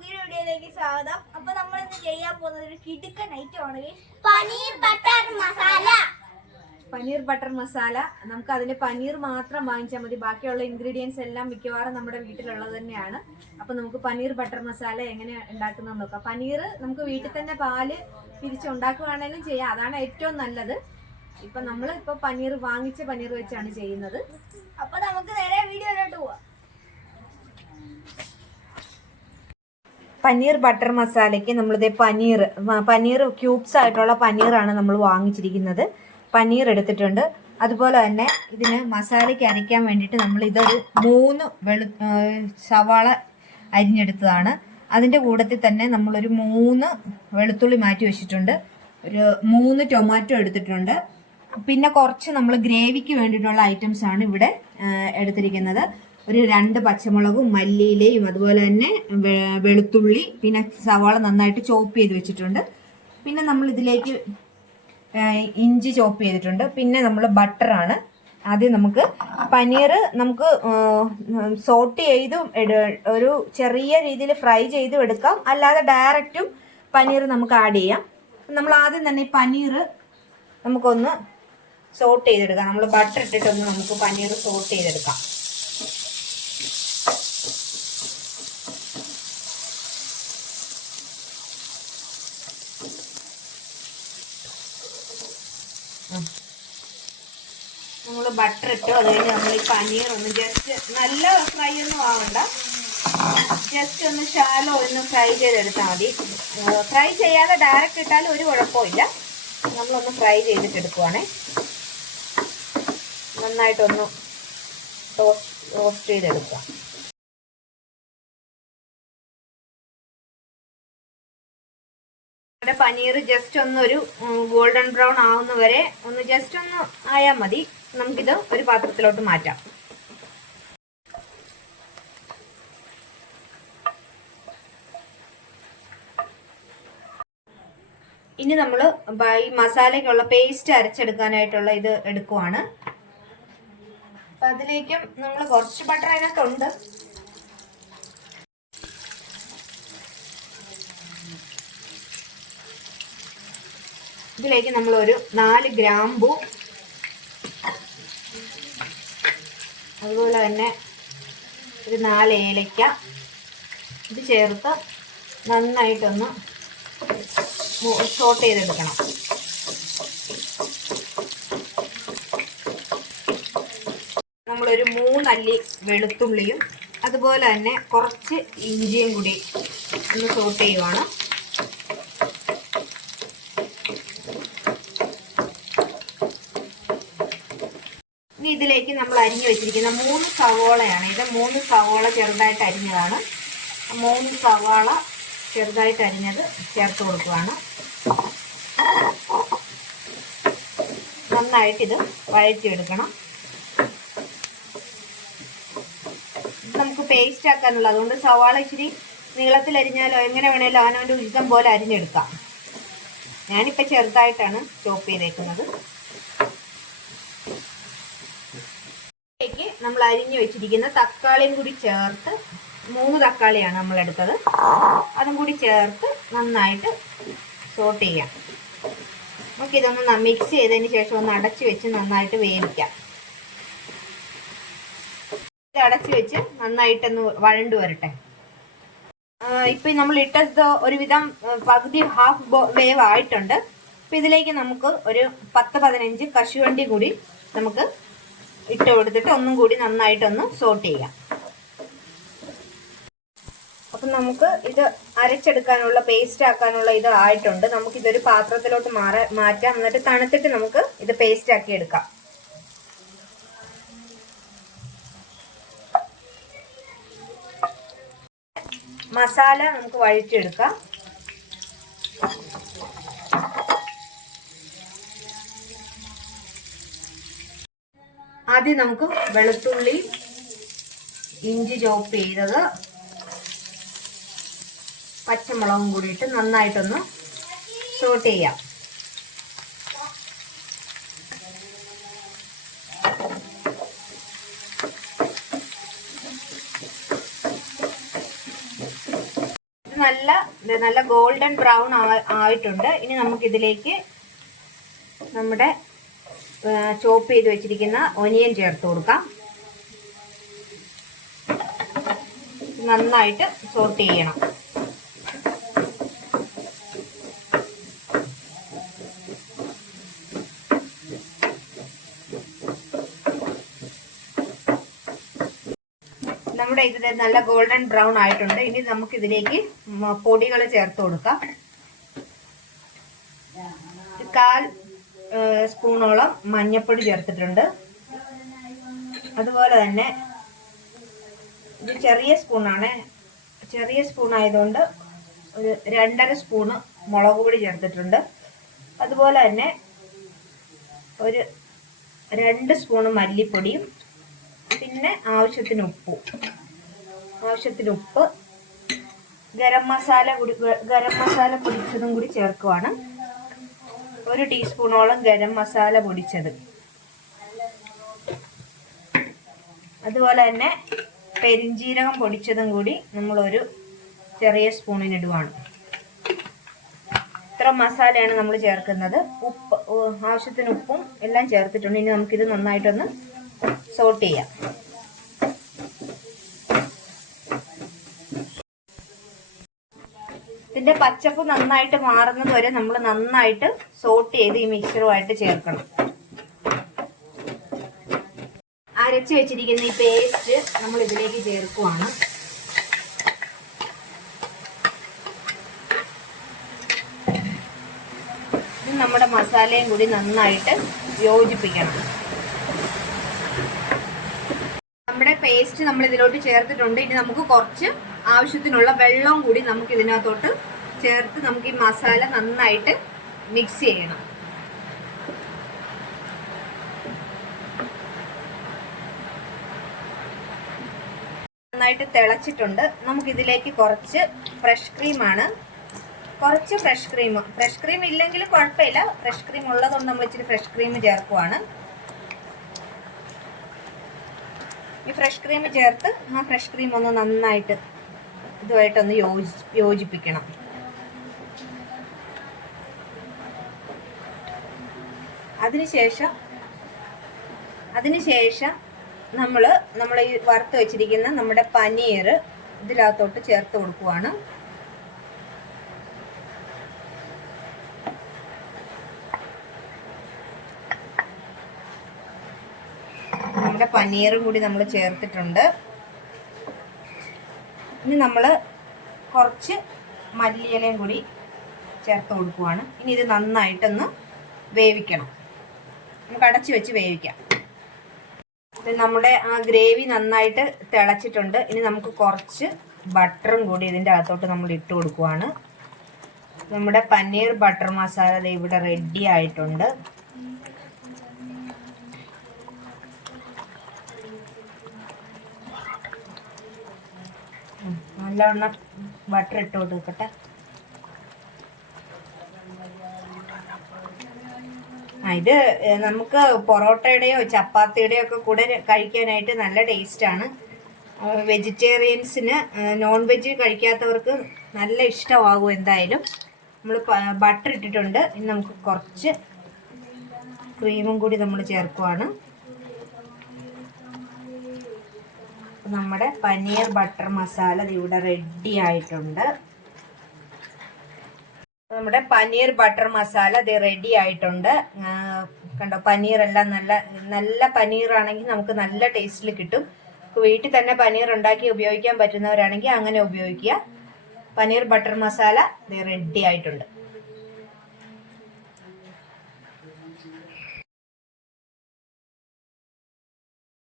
പുതിയൊരു വീഡിയോയിലേക്ക് സ്വാഗതം. അപ്പൊ നമ്മൾ ഇന്ന് ചെയ്യാൻ പോകുന്നത് ഒരു കിടുക്കൻ ഐറ്റം ആണ്, പനീർ ബട്ടർ മസാല. പനീർ ബട്ടർ മസാല. നമുക്ക് അതിന് പനീർ മാത്രം വാങ്ങിച്ചാൽ മതി, ബാക്കിയുള്ള ഇൻഗ്രീഡിയൻസ് എല്ലാം മിക്കവാറും നമ്മുടെ വീട്ടിലുള്ളത് തന്നെയാണ്. അപ്പൊ നമുക്ക് പനീർ ബട്ടർ മസാല എങ്ങനെ ഉണ്ടാക്കുന്നത് നോക്കാം. പനീർ നമുക്ക് വീട്ടിൽ തന്നെ പാല് പിരിച്ചുണ്ടാക്കുകയാണെങ്കിലും ചെയ്യാം, അതാണ് ഏറ്റവും നല്ലത്. ഇപ്പൊ നമ്മൾ പനീർ വാങ്ങിച്ച പനീർ വെച്ചാണ് ചെയ്യുന്നത്. അപ്പൊ നമുക്ക് നേരെ വീഡിയോയിലോട്ട് പോവാം. പനീർ ബട്ടർ മസാലയ്ക്ക് നമ്മളിത് പനീർ ക്യൂബ്സ് ആയിട്ടുള്ള പനീറാണ് നമ്മൾ വാങ്ങിച്ചിരിക്കുന്നത്. പനീർ എടുത്തിട്ടുണ്ട്. അതുപോലെ തന്നെ ഇതിന് മസാലയ്ക്ക് അരയ്ക്കാൻ വേണ്ടിയിട്ട് നമ്മൾ ഇതൊരു 3 സവാള അരിഞ്ഞെടുത്തതാണ്. അതിൻ്റെ കൂട്ടത്തിൽ തന്നെ നമ്മളൊരു 3 വെളുത്തുള്ളി മാറ്റി വെച്ചിട്ടുണ്ട്. ഒരു 3 ടൊമാറ്റോ എടുത്തിട്ടുണ്ട്. പിന്നെ കുറച്ച് നമ്മൾ ഗ്രേവിക്ക് വേണ്ടിയിട്ടുള്ള ഐറ്റംസ് ആണ് ഇവിടെ എടുത്തിരിക്കുന്നത്. ഒരു 2 പച്ചമുളകും മല്ലിയിലയും അതുപോലെ തന്നെ വെളുത്തുള്ളി, പിന്നെ സവാള നന്നായിട്ട് ചോപ്പ് ചെയ്ത് വെച്ചിട്ടുണ്ട്. പിന്നെ നമ്മൾ ഇതിലേക്ക് ഇഞ്ചി ചോപ്പ് ചെയ്തിട്ടുണ്ട്. പിന്നെ നമ്മൾ ബട്ടറാണ്. ആദ്യം നമുക്ക് പനീർ നമുക്ക് സോട്ട് ചെയ്ത് ഒരു ചെറിയ രീതിയിൽ ഫ്രൈ ചെയ്തും എടുക്കാം, അല്ലാതെ ഡയറക്റ്റും പനീർ നമുക്ക് ആഡ് ചെയ്യാം. നമ്മൾ ആദ്യം തന്നെ ഈ പനീർ നമുക്കൊന്ന് സോട്ട് ചെയ്തെടുക്കാം. നമ്മൾ ബട്ടർ ഇട്ടിട്ടൊന്ന് നമുക്ക് പനീർ സോട്ട് ചെയ്തെടുക്കാം. നമ്മൾ ബട്ടർ ഇട്ടു. അത് കഴിഞ്ഞ് നമ്മൾ ഈ പനീർ ഒന്ന് ജസ്റ്റ് നല്ല ഫ്രൈ ഒന്നും ആവണ്ട, ജസ്റ്റ് ഒന്ന് ഷാലോ ഒന്ന് ഫ്രൈ ചെയ്തെടുത്താൽ മതി. ഫ്രൈ ചെയ്യാതെ ഡയറക്റ്റ് ഇട്ടാലും ഒരു കുഴപ്പമില്ല. നമ്മളൊന്ന് ഫ്രൈ ചെയ്തിട്ട് എടുക്കുവാണേ. നന്നായിട്ടൊന്ന് റോസ്റ്റ് ചെയ്തെടുക്കുക. പനീർ ജസ്റ്റ് ഒന്നൊരു ഗോൾഡൻ ബ്രൗൺ ആവുന്ന വരെ ഒന്ന് ജസ്റ്റ് ഒന്ന് ആയാൽ മതി. നമുക്കിത് ഒരു പാത്രത്തിലോട്ട് മാറ്റാം. ഇനി നമ്മൾ ഈ മസാലയ്ക്കുള്ള പേസ്റ്റ് അരച്ചെടുക്കാനായിട്ടുള്ള ഇത് എടുക്കുവാണ്. അപ്പൊ അതിലേക്കും നമ്മൾ കുറച്ച് ബട്ടർ അതിനകത്തുണ്ട്. ഇതിലേക്ക് നമ്മളൊരു 4 ഗ്രാമ്പു, അതുപോലെ തന്നെ ഒരു 4 ഏലക്ക ഇത് ചേർത്ത് നന്നായിട്ടൊന്ന് സോട്ട് ചെയ്തെടുക്കണം. നമ്മളൊരു 3 അല്ലി വെളുത്തുള്ളിയും അതുപോലെ തന്നെ കുറച്ച് ഇഞ്ചിയും കൂടി ഒന്ന് സോട്ട് ചെയ്യുവാണ്. ഇനി ഇതിലേക്ക് നമ്മൾ അരിഞ്ഞു വെച്ചിരിക്കുന്ന 3 സവോളയാണ്. ഇത് 3 സവോള ചെറുതായിട്ട് അരിഞ്ഞതാണ്. 3 സവാള ചെറുതായിട്ട് അരിഞ്ഞത് ചേർത്ത് കൊടുക്കുകയാണ്. നന്നായിട്ട് ഇത് വഴറ്റിയെടുക്കണം. നമുക്ക് പേസ്റ്റ് ആക്കാനുള്ള, അതുകൊണ്ട് സവാള ഇച്ചിരി നീളത്തിൽ അരിഞ്ഞാലോ എങ്ങനെ വേണേലും അവനവൻ്റെ ഉചിതം പോലെ അരിഞ്ഞെടുക്കാം. ഞാനിപ്പോൾ ചെറുതായിട്ടാണ് ചോപ്പ് ചെയ്തേക്കുന്നത്. ഇതിലേക്ക് നമ്മൾ അരിഞ്ഞു വെച്ചിരിക്കുന്ന തക്കാളിയും കൂടി ചേർത്ത്, 3 തക്കാളിയാണ് നമ്മൾ എടുത്തത്, അതും കൂടി ചേർത്ത് നന്നായിട്ട് സോട്ട് ചെയ്യാം. നമുക്കിതൊന്ന് മിക്സ് ചെയ്തതിന് ശേഷം ഒന്ന് അടച്ചു വെച്ച് നന്നായിട്ട് വേവിക്കാം. ഇത് അടച്ചു വെച്ച് നന്നായിട്ടൊന്ന് വഴണ്ടു വരട്ടെ. ഇപ്പം നമ്മൾ ഇട്ടത് ഒരുവിധം പകുതി ഹാഫ് വേവ് ആയിട്ടുണ്ട്. അപ്പം ഇതിലേക്ക് നമുക്ക് ഒരു 10-15 കശുവണ്ടി കൂടി നമുക്ക് ഇട്ട് കൊടുത്തിട്ട് ഒന്നും കൂടി നന്നായിട്ടൊന്ന് സോട്ട് ചെയ്യാം. അപ്പം നമുക്ക് ഇത് അരച്ചെടുക്കാനുള്ള, പേസ്റ്റ് ആക്കാനുള്ള ഇത് ആയിട്ടുണ്ട്. നമുക്കിതൊരു പാത്രത്തിലോട്ട് മാറ്റാം. എന്നിട്ട് തണുത്തിട്ട് നമുക്ക് ഇത് പേസ്റ്റ് ആക്കി എടുക്കാം. മസാല നമുക്ക് വഴറ്റിയെടുക്കാം. ആദ്യം നമുക്ക് വെളുത്തുള്ളി, ഇഞ്ചി ചോപ്പ് ചെയ്തത്, പച്ചമുളകും കൂടിയിട്ട് നന്നായിട്ടൊന്ന് സോട്ട് ചെയ്യാം. നല്ല ഗോൾഡൻ ബ്രൗൺ ആയിട്ടുണ്ട്. ഇനി നമുക്കിതിലേക്ക് നമ്മുടെ ചോപ്പ് ചെയ്ത് വെച്ചിരിക്കുന്ന ഒനിയൻ ചേർത്ത് കൊടുക്കാം. നന്നായിട്ട് സോട്ട് ചെയ്യണം. നമ്മുടെ ഇത് നല്ല ഗോൾഡൻ ബ്രൗൺ ആയിട്ടുണ്ട്. ഇനി നമുക്ക് ഇതിലേക്ക് പൊടികൾ ചേർത്ത് കൊടുക്കാം. 1/4 സ്പൂണോളം മഞ്ഞൾപ്പൊടി ചേർത്തിട്ടുണ്ട്. അതുപോലെ തന്നെ ഇത് ചെറിയ സ്പൂൺ ആയതുകൊണ്ട് ഒരു 2.5 സ്പൂണ് മുളക് പൊടി ചേർത്തിട്ടുണ്ട്. അതുപോലെ തന്നെ ഒരു 2 സ്പൂണ് മല്ലിപ്പൊടിയും പിന്നെ ആവശ്യത്തിന് ഉപ്പ്, ഗരം മസാല പൊടിച്ചതും കൂടി ചേർക്കുവാണ്. 1 ടീസ്പൂണോളം ഗരം മസാല പൊടിച്ചത്. അതുപോലെ തന്നെ പെരിഞ്ജീരകം പൊടിച്ചതും കൂടി നമ്മളൊരു ചെറിയ സ്പൂണിന് ഇടുവാണ്. ഇത്ര മസാലയാണ് നമ്മൾ ചേർക്കുന്നത്. ആവശ്യത്തിന് ഉപ്പും എല്ലാം ചേർത്തിട്ടുണ്ട്. ഇനി നമുക്കിത് നന്നായിട്ടൊന്ന് സോട്ട് ചെയ്യാം. ഇതിന്റെ പച്ചപ്പ് നന്നായിട്ട് മാറുന്നത് വരെ നമ്മൾ നന്നായിട്ട് സോട്ട് ചെയ്ത് ഈ മിക്സറുമായിട്ട് ചേർക്കണം. അരച്ച് വെച്ചിരിക്കുന്ന ഈ പേസ്റ്റ് നമ്മൾ ഇതിലേക്ക് ചേർക്കുവാണ്. ഇത് നമ്മുടെ മസാലയും കൂടി നന്നായിട്ട് യോജിപ്പിക്കണം. നമ്മുടെ പേസ്റ്റ് നമ്മൾ ഇതിലോട്ട് ചേർത്തിട്ടുണ്ട്. ഇനി നമുക്ക് കുറച്ച് ആവശ്യത്തിനുള്ള വെള്ളം കൂടി നമുക്ക് ഇതിനകത്തോട്ട് ചേർത്ത് നമുക്ക് ഈ മസാല നന്നായിട്ട് മിക്സ് ചെയ്യണം. നന്നായിട്ട് തിളച്ചിട്ടുണ്ട്. നമുക്കിതിലേക്ക് കുറച്ച് ഫ്രഷ് ക്രീമാണ്. ഫ്രഷ് ക്രീം ഇല്ലെങ്കിലും കുഴപ്പമില്ല. ഫ്രഷ് ക്രീം ഉള്ളതുകൊണ്ട് നമ്മൾ ഇച്ചിരി ഫ്രഷ് ക്രീം ചേർക്കുവാണ്. ഈ ഫ്രഷ് ക്രീം ചേർത്ത് ആ ഫ്രഷ് ക്രീം ഒന്ന് നന്നായിട്ട് ഇതുമായിട്ടൊന്ന് യോജിപ്പിക്കണം. അതിനുശേഷം നമ്മൾ ഈ വറുത്ത് വെച്ചിരിക്കുന്ന നമ്മുടെ പനീർ ഇതിനകത്തോട്ട് ചേർത്ത് കൊടുക്കുവാണ്. നമ്മുടെ പനീറും കൂടി നമ്മൾ ചേർത്തിട്ടുണ്ട്. ഇനി നമ്മൾ കുറച്ച് മല്ലിയിലയും കൂടി ചേർത്ത് കൊടുക്കുവാണ്. ഇനി ഇത് നന്നായിട്ടൊന്ന് വേവിക്കണം. നമുക്ക് അടച്ചു വെച്ച് വേവിക്കാം. നമ്മുടെ ആ ഗ്രേവി നന്നായിട്ട് തിളച്ചിട്ടുണ്ട്. ഇനി നമുക്ക് കുറച്ച് ബട്ടറും കൂടി ഇതിൻ്റെ അകത്തോട്ട് നമ്മൾ ഇട്ട് കൊടുക്കുവാണ്. നമ്മുടെ പനീർ ബട്ടർ മസാല ഇവിടെ റെഡി ആയിട്ടുണ്ട്. നല്ലവണ്ണം ബട്ടർ ഇട്ട് കൊടുക്കട്ടെ. ഇത് നമുക്ക് പൊറോട്ടയുടെയോ ചപ്പാത്തിയുടെയോ ഒക്കെ കൂടെ കഴിക്കാനായിട്ട് നല്ല ടേസ്റ്റാണ്. വെജിറ്റേറിയൻസിന് നോൺ വെജ് കഴിക്കാത്തവർക്ക് നല്ല ഇഷ്ടമാകും. എന്തായാലും നമ്മൾ ബട്ടർ ഇട്ടിട്ടുണ്ട്. ഇനി നമുക്ക് കുറച്ച് ക്രീമും കൂടി നമ്മൾ ചേർക്കുവാണ്. നമ്മുടെ പനീർ ബട്ടർ മസാല ഇവിടെ റെഡി ആയിട്ടുണ്ട്. നമ്മുടെ പനീർ ബട്ടർ മസാല ഇത് റെഡി ആയിട്ടുണ്ട്. കണ്ടോ, പനീറെല്ലാം നല്ല പനീറാണെങ്കിൽ നമുക്ക് നല്ല ടേസ്റ്റിൽ കിട്ടും. വീട്ടിൽ തന്നെ പനീർ ഉണ്ടാക്കി ഉപയോഗിക്കാൻ പറ്റുന്നവരാണെങ്കിൽ അങ്ങനെ ഉപയോഗിക്കുക. പനീർ ബട്ടർ മസാല ഇത് റെഡി ആയിട്ടുണ്ട്.